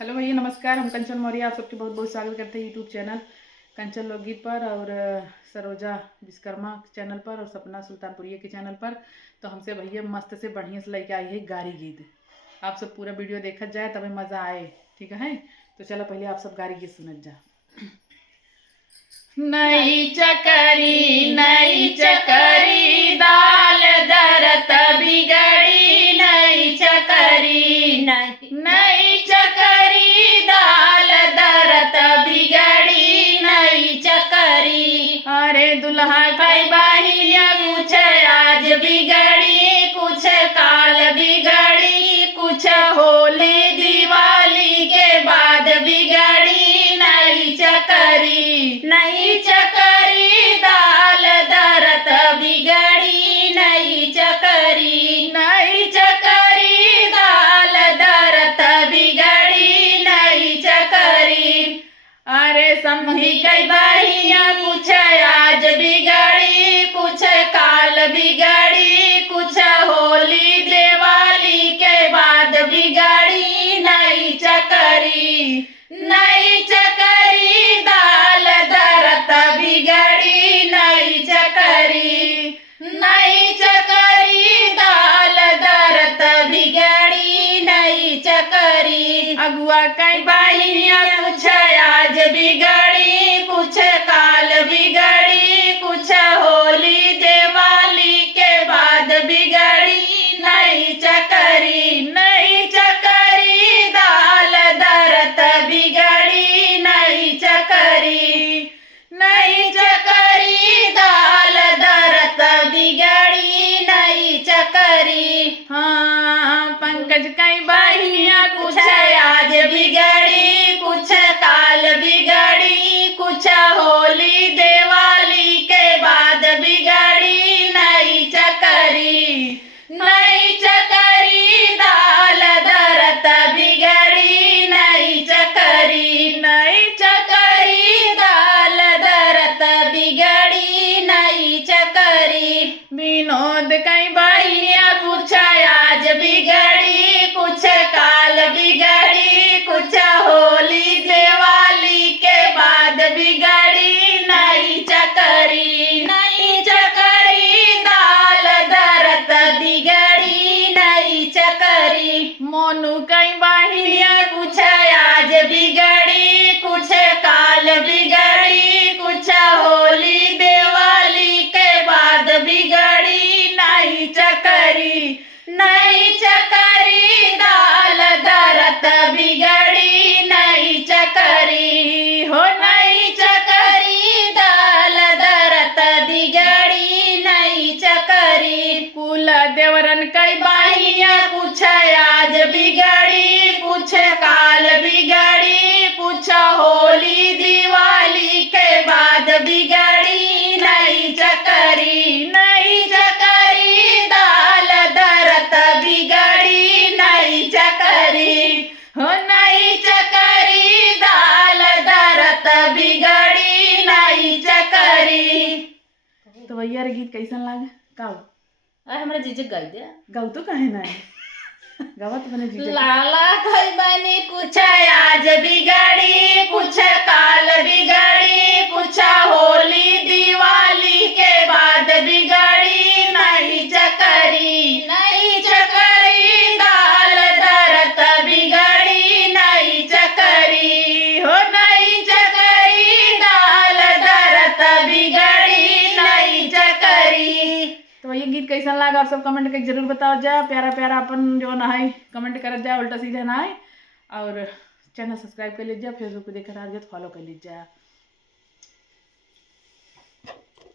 Hello भैया नमस्कार। हम कंचन मौर्य आप सबके बहुत बहुत स्वागत करते हैं यूट्यूब चैनल कंचन लोकगीत पर और सरोजा विश्वकर्मा चैनल पर और सपना सुल्तानपुरिया के चैनल पर। तो हमसे भैया मस्त से बढ़िया से लेके आई है गारी गीत। आप सब पूरा वीडियो देखा जाए तभी मज़ा आए, ठीक है। तो चलो पहले आप सब गारी गीत सुनत जा। नई चकरी दाल दरत बिगड़ी, नई चकरी नई चकरी दाल दरत बिगड़ी, नई चकरी। अरे दुल्हा खाई बाहिया कुछ आज बिगड़ी, कुछ काल बिगड़ी, कुछ होली दिवाली के बाद बिगड़ी, नई चकरी दाल दरत बिगड़ी, नई चकरी दाल दरत बिगड़ी, नई चकरी। अरे समधी कई बहिया कुछ आज बिगड़ी, कुछ काल बिगड़ी, कुछ होली दिवाली के बाद बिगड़ी, नई चकरी दाल दरत बिगड़ी, नई चकरी दाल दरत बिगड़ी, नई चकरी। अगुआ कई बहिनिया कुछ आज बिगड़ी, कुछ काल बिगड़ी, कुछ होली दिवाली के बाद बिगड़ी, नई चकरी दाल दरत बिगड़ी, नई चकरी दाल दरत बिगड़ी, नई चकरी। हाँ पंकज कई बहिनिया कुछ आज बिगड़ी, कुछ काल बिगड़ी, कुछ होली दिवाली के बाद बिगड़ी, नई चकरी दाल दरत बिगड़ी, नई चकरी दाल दरत बिगड़ी, नई चकरी। विनोद कई बहिनिया कुछ आज बिगड़ी, कुछ काल बिगड़ी, कुछ होली दिवाली के बाद बिगड़ी, नई चकरी दाल दरत बिगड़ी, नई चकरी। मोनू कई बहिनिया कुछ आज बिगड़ी, कुछ काल बिगड़ी, कुछ होली दिवाली के बाद बिगड़ी, नई चकरी दाल दरत बिगड़ी, नई चकरी हो नई चकरी दाल दरत बिगड़ी, नई चकरी। कुल देवरन कई बहिनिया कुछ आज बिगड़ी, कुछ काल बिगड़ी, कुछ होली दिवाली के बाद बिगड़ी, नई चकरी दाल दरत बिगड़ी, नई चकरी हो नई चकरी दाल दरत बिगड़ी, नई चकरी। तो भैया रे गीत कैसन लागे? गाओ हमरा जीजक गाई दे। गाओ तो काहे ना गावा तो बने जीजक। लाला खाई बनी कुछ आज बिगड़ी, कुछ काल बिगड़ी, कुछ होली दिवाली के बाद बिगड़ी, नई चकरी दाल दरत बिगड़ी, नई चकरी हो नई चकरी दाल दरत बिगड़ी, नई चकरी। तो ये गीत कैसा लगा आप सब कमेंट करके जरूर बताओ जा। प्यारा प्यारा अपन जो ना है कमेंट करत जा, उल्टा सीधा ना है। और चैनल सब्सक्राइब कर लीजिए, फेसबुक पे देखकर आ जाए तो फॉलो कर लीजिए।